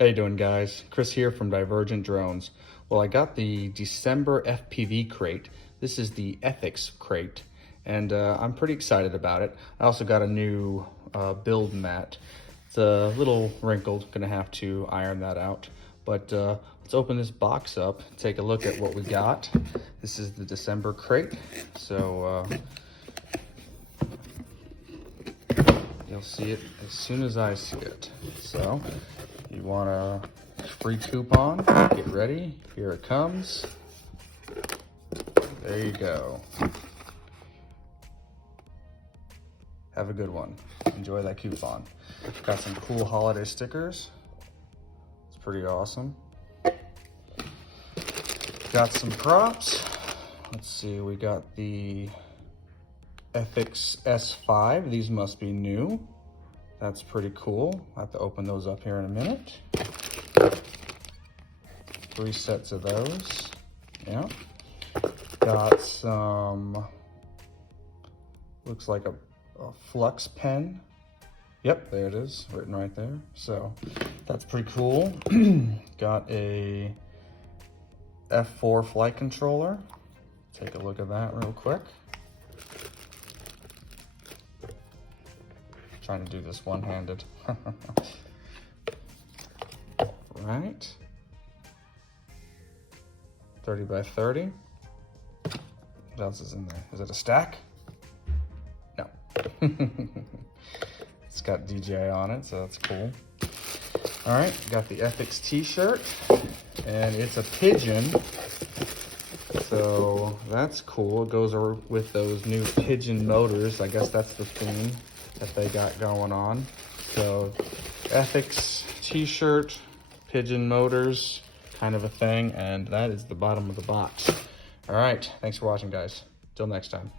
How you doing, guys? Chris here from Divergent Drones. Well, I got the December FPV crate. This is the Ethics crate, and I'm pretty excited about it. I also got a new build mat. It's a little wrinkled, gonna have to iron that out. But let's open this box up, take a look at what we got. This is the December crate, so you'll see it as soon as I see it. So, you want a free coupon, get ready, here it comes. There you go. Have a good one. Enjoy that coupon. Got some cool holiday stickers. It's pretty awesome. Got some props. Let's see, we got the Ethics S5. These must be new. That's pretty cool. I'll have to open those up here in a minute. 3 sets of those. Yeah. Got some, looks like a flux pen. Yep, there it is, written right there. So that's pretty cool. Got a F4 flight controller. Take a look at that real quick. Trying to do this one-handed. Right. 30 by 30. What else is in there? Is it a stack? No. It's got DJI on it, so that's cool. All right, got the Ethics t-shirt, and it's a pigeon. So that's cool. It goes with those new pigeon motors. I guess that's the theme that they got going on. So Ethics t-shirt, pigeon motors, kind of a thing, and that is the bottom of the box. All right, thanks for watching, guys. Till next time.